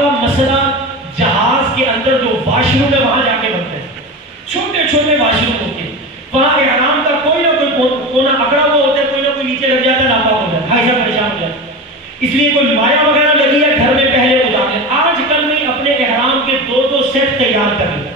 کا مسئلہ جہاز کے اندر جو واش روم ہے وہاں جا کے بنتا ہے، چھوٹے چھوٹے واش روم ہوتے ہیں، وہاں احرام کا کوئی نہ کوئی کونا اکڑا ہوا ہوتا ہے، کوئی نہ کوئی نیچے لگ جاتا ہے، ناپاک ہو جاتا ہے، حائضہ پریشان ہو جاتا ہے، اس لیے کوئی مایا وغیرہ لگی ہے گھر میں پہلے اتار لیں۔ آج کل میں اپنے احرام کے دو سیٹ تیار کر لیں،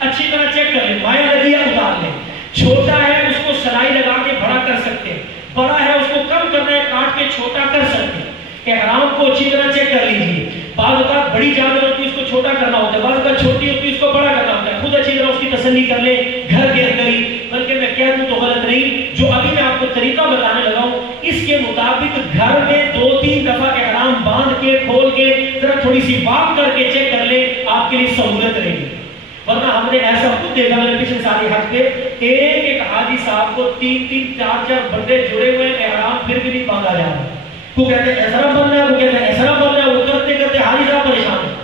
اچھی طرح چیک کر لیں، مایا لگی ہے اتار لیں، چھوٹا ہے اس کو سلائی لگا کے بڑا کر سکتے ہیں، بڑا ہے اس کو کم کرنا ہے کاٹ کے چھوٹا کر سکتے ہیں۔ احرام کو اچھی طرح چیک کر لیجیے، بعض اوقات بڑی چادر ہوتی ہے اس کو چھوٹا کرنا ہوتا ہے، بعض اوقات چھوٹی ہوتی ہے اس کو بڑا کرنا ہوتا ہے، خود اچھی طرح اس کی تسلی کر لیں، گھر کے اندر ہی۔ بلکہ میں کہہ دوں تو غلط نہیں، جو ابھی میں آپ کو طریقہ بتانے لگا ہوں اس کے مطابق گھر میں 2-3 دفعہ احرام باندھ کے کھول کے ذرا تھوڑی سی واک کر کے چیک کر لیں، آپ کے لیے سہولت رہے گی۔ ورنہ ہم نے ایسا خود دیکھا، میں نے پچھلے سال حج پہ ایک حاجی صاحب کو 3-3 4-4 بندے جڑے ہوئے احرام پھر بھی نہیں باندھا جا رہا، وہ کہتے ہیں ایسا بننا ہے، وہ کہتے ہیں ایسا بننا ہے، وہ کرتے کرتے حاجی صاحب پریشان ہیں۔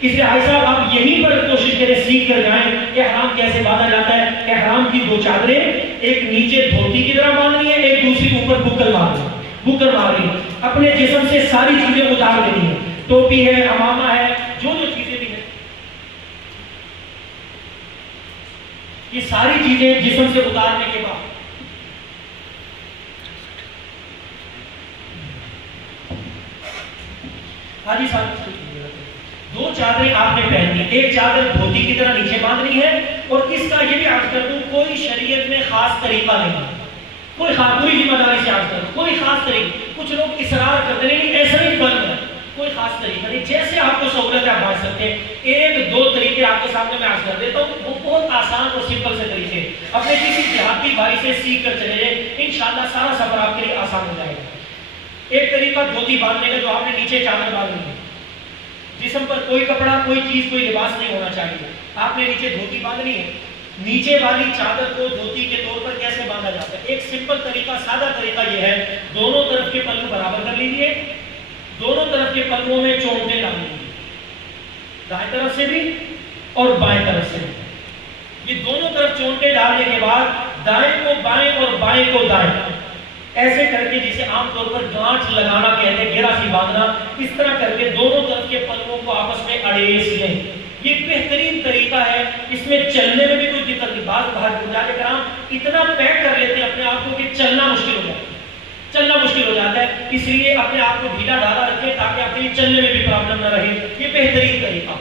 اس لیے حاجی صاحب آپ یہیں پر کوشش کریں، سیکھ کر جائیں کہ احرام کیسے باندھا جاتا ہے۔ احرام کی 2 چادریں، ایک نیچے دھوتی کی طرح باندھنی ہے، ایک دوسری اوپر بکل مارنی ہے، اپنے جسم سے ساری چیزیں اتار دینی ہے، ٹوپی ہے، امامہ ہے، جو چیزیں بھی ہیں، یہ ساری چیزیں جسم سے اتارنے کے بعد حاجی صاحب 2 چادریں آپ نے پہنی، ایک چادر دھوتی کی طرح نیچے باندھنی ہے، اور اس کا یہ بھی عرض کر دوں کوئی شریعت میں خاص طریقہ نہیں، کوئی پوری ذمہ داری سے عرض کر دوں کوئی خاص طریقہ، کچھ لوگ اصرار کرتے نہیں ایسا نہیں بند ہے، کوئی خاص طریقہ نہیں، جیسے آپ کو سہولت ہے آپ باندھ سکتے ہیں۔ 1-2 طریقے آپ کے سامنے میں عرض کر دیتا ہوں، وہ بہت آسان اور سمپل سے طریقے، اپنے کسی دیہاتی بھائی سے سیکھ کر چلے جائیں، انشاءاللہ سارا سفر آپ کے لیے آسان ہو جائے گا۔ ایک طریقہ دھوتی باندھنے کا، جو آپ نے نیچے چادر باندھنی ہے، جسم پر کوئی کپڑا، کوئی چیز، کوئی لباس نہیں ہونا چاہیے، آپ نے نیچے دھوتی باندھنی ہے۔ نیچے والی چادر کو دھوتی کے طور پر کیسے باندھا جاتا ہے؟ ایک سمپل طریقہ، سادہ طریقہ یہ ہے، دونوں طرف کے پلو برابر کر لیجیے، دونوں طرف کے پلووں میں چومٹے ڈال لیجیے، دائیں طرف سے بھی اور بائیں طرف سے بھی۔ یہ دونوں طرف چومٹے ڈالنے کے بعد دائیں کو بائیں اور بائیں کو دائیں، ایسے کر کے جسے عام طور پر گانٹھ لگانا کہتے ہیں، گھیرا سی باندھنا، اس طرح کر کے دونوں طرف کے پلووں کو آپس میں اڑیس لیں۔ یہ بہترین طریقہ ہے، اس میں چلنے میں بھی کوئی دقت نہیں۔ بعض بزرگ کرام اتنا پیک کر لیتے ہیں اپنے آپ کو کہ چلنا مشکل ہو جاتا ہے، اس لیے اپنے آپ کو ڈھیلا ڈھالا رکھیں تاکہ آپ کے لیے چلنے میں بھی پرابلم نہ رہے۔ یہ بہترین طریقہ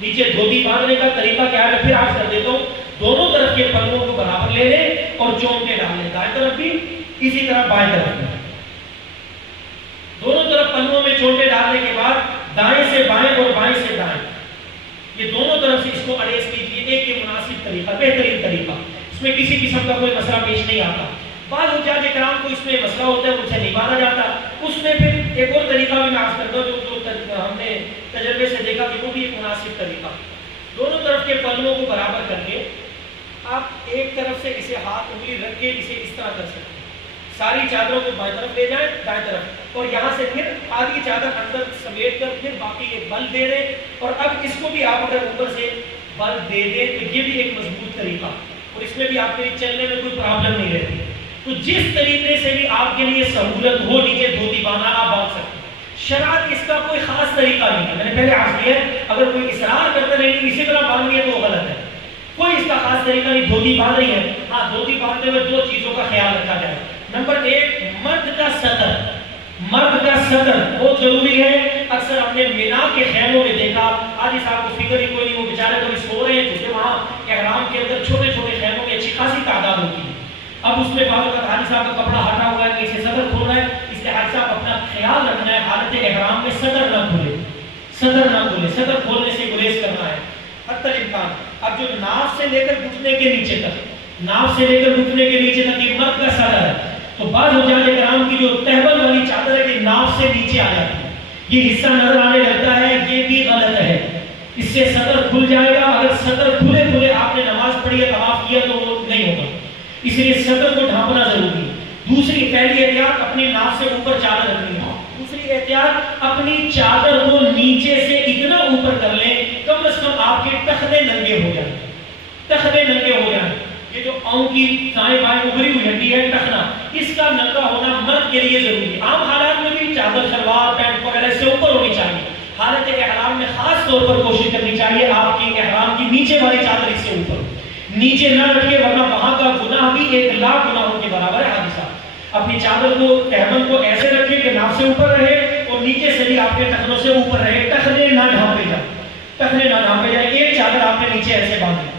نیچے دھوتی باندھنے کا طریقہ کیا ہے، پھر عرض کر دیتا ہوں، دونوں طرف کے پلووں کو برابر لے لیں اور چومٹے ڈال لیں، دائیں طرف بھی اسی طرح بائیں طرف بھی۔ دونوں طرف پلووں میں چوٹے ڈالنے کے بعد دائیں سے بائیں اور بائیں سے دائیں، یہ دونوں طرف سے اس کو اڑیس کیجیے۔ ایک یہ مناسب طریقہ، بہترین طریقہ، اس میں کسی قسم کا کوئی مسئلہ پیش نہیں آتا۔ بعض حجاج کرام کو اس میں مسئلہ ہوتا ہے، ان سے نہیں باندھا جاتا، اس میں پھر ایک اور طریقہ بھی میں عرض کرتا ہوں جو ہم نے تجربے سے دیکھا کہ وہ بھی ایک مناسب طریقہ۔ دونوں طرف کے پلووں کو برابر کر کے آپ ایک طرف سے اسے ہاتھ انگلی رکھ کے اسے اس طرح کر سکتے ہیں، ساری چادروں کو بائیں طرف لے جائیں، دائیں طرف، اور یہاں سے پھر آدھی چادر اندر سمیٹ کر پھر باقی یہ بل دے دیں، اور اب اس کو بھی آپ اگر اوپر سے بل دے دیں تو یہ بھی ایک مضبوط طریقہ، اور اس میں بھی آپ کے لیے چلنے میں کوئی پرابلم نہیں رہتی۔ تو جس طریقے سے بھی آپ کے لیے سہولت ہو نیچے دھوتی باندھنا آپ باندھ سکتے ہیں۔ شرعت اس کا کوئی خاص طریقہ نہیں ہے، میں نے پہلے عرض کیا ہے، اگر کوئی اصرار کرتا رہے اسی طرح باندھنی ہے تو وہ غلط ہے، کوئی اس کا خاص طریقہ نہیں۔ دھوتی باندھ رہی ہے، ہاں دھوتی باندھتے ہوئے 2 چیزوں کا خیال رکھا جائے۔ نمبر 1، مرد کا صدر بہت ضروری ہے۔ اکثر اپنے مینا کے خیموں میں دیکھا، حاجی صاحب کو فکر ہی کوئی نہیں، وہ بیچارے کبھی سو رہے ہیں، کیونکہ وہاں احرام کے اندر چھوٹے چھوٹے خیموں میں اچھی خاصی تعداد ہوتی ہے۔ اب اس میں بعض اوقات حاجی صاحب کا کپڑا ہٹا ہوا ہے کہ اسے صدر کھول رہا ہے، اس لیے حاجی صاحب اپنا خیال رکھنا ہے حالت احرام میں صدر نہ کھولے، صدر کھولنے سے گریز کرنا ہے حتی الامکان۔ اب جو ناف سے لے کر گھٹنے کے نیچے تک یہ مرد کا صدر ہے، تو بعض حجاج کرام کی جو تہبل والی چادر ہے کہ ناف سے نیچے آ جاتی ہے، یہ حصہ نظر آنے لگتا ہے، یہ بھی غلط ہے، اس سے صدر کھل جائے گا۔ اگر صدر کھلے آپ نے نماز پڑھی ہے، طواف کیا تو وہ نہیں ہوگا، اس لیے صدر کو ڈھانپنا ضروری ہے۔ دوسری پہلی احتیاط اپنی ناف سے اوپر چادر رکھنی ہے، دوسری احتیاط اپنی چادر کو نیچے سے اتنا اوپر کر لیں کم از کم آپ کے ٹخنے ننگے ہو جائیں۔ یہ جو اون کی دائیں بائیں ابھری ہوئی ہڈی ہے ٹخنا، اس کا ننگا ہونا مرد کے لیے ضروری ہے۔ عام حالات میں بھی چادر شلوار پینٹ وغیرہ سے اوپر ہونی چاہیے، حالت احرام میں خاص خاص طور پر کوشش کرنی چاہیے آپ کی احرام کی نیچے والی چادر اس سے اوپر نیچے نہ رکھے، ورنہ وہاں کا گناہ بھی 1,00,000 گناہوں کے برابر ہے۔ حاجی صاحب اپنی چادر کو تہمن کو ایسے رکھے کہ ناف سے اوپر رہے اور نیچے سے بھی آپ کے ٹخنوں سے اوپر رہے، ٹخنے نہ ڈھانپے جائیں، ٹخنے نہ ڈھانپے جائیں۔ ایک چادر آپ نے نیچے ایسے باندھی،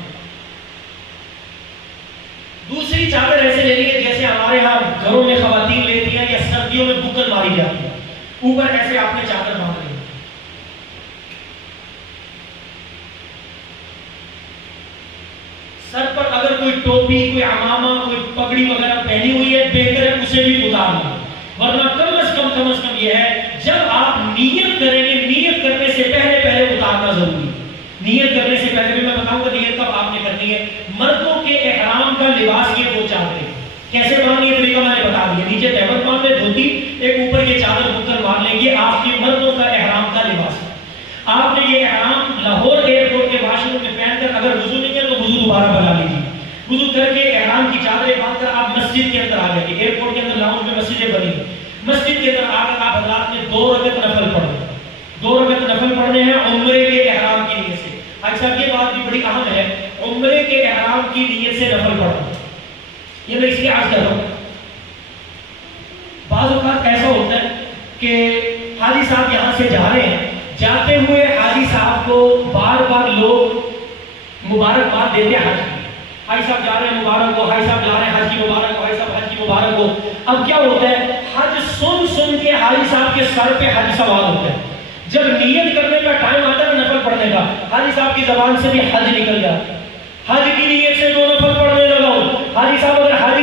دوسری چادر ایسے لے لیے جیسے ہمارے ہاں گھروں میں خواتین لیتی ہیں یا سردیوں میں بکل ماری جاتی ہے، اوپر ایسے آپ نے چادر باندھ لی۔ سر پر اگر کوئی ٹوپی، کوئی عمامہ، کوئی پگڑی وغیرہ پہنی ہوئی ہے بہتر ہے اسے بھی اتار لیں، ورنہ کم از کم یہ ہے جب آپ نیت کریں گے، نیت کرنے سے پہلے اتارنا ضروری ہے۔ نیت کرنے سے پہلے بھی میں بتاؤں گا نیت کب آپ نے کرنی ہے۔ مردوں کے احرام کا لباس یہ 2 چادریں کیسے باندھنی ہے طریقہ میں نے بتا دیا، نیچے تہمت باندھ لیں، دھوتی، ایک اوپر یہ چادر بکر باندھ لیں، یہ آپ کے مردوں کا احرام کا لباس ہے۔ آپ نے یہ احرام لاہور ایئرپورٹ کے واش روم میں پہن کر اگر وضو نہیں ہے تو وضو دوبارہ بنا لیجیے، وضو کر کے احرام کی چادریں باندھ کر آپ مسجد کے اندر آ جائیے۔ ایئرپورٹ کے اندر لاؤنج میں مسجدیں بنی ہیں، مسجد کے اندر آ کر آپ حضرات نے 2 رکعت نفل پڑھیں، 2 رکعت نفل پڑھنے ہیں عمرے کے احرام کی نیت سے۔ اچھا یہ بات بھی بڑی اہم ہے، عمرے کے احرام کی نیت سے نفل پڑھنا، یہ میں اس لیے عرض کر رہا ہوں۔ بعض اوقات ایسا ہوتا ہے کہ حاجی صاحب یہاں سے جا رہے ہیں، جاتے ہوئے حاجی صاحب کو بار بار لوگ مبارکباد دیتے ہیں، حاجی صاحب جا رہے ہیں مبارک ہو، حاجی صاحب جا رہے ہیں حج کی مبارک ہو، حاجی صاحب حج کی مبارک ہو۔ اب کیا ہوتا ہے، حج سن کے حاجی صاحب کے سر پہ حج سوار ہوتا ہے، جب نیت کرنے کا ٹائم آتا ہے نفل پڑھنے کا، حاجی صاحب کی زبان سے بھی حج نکل جاتا ہے، حج کی نیت سے 2 نفل پڑھنے لگا ہوں، حاجی صاحب اگر حج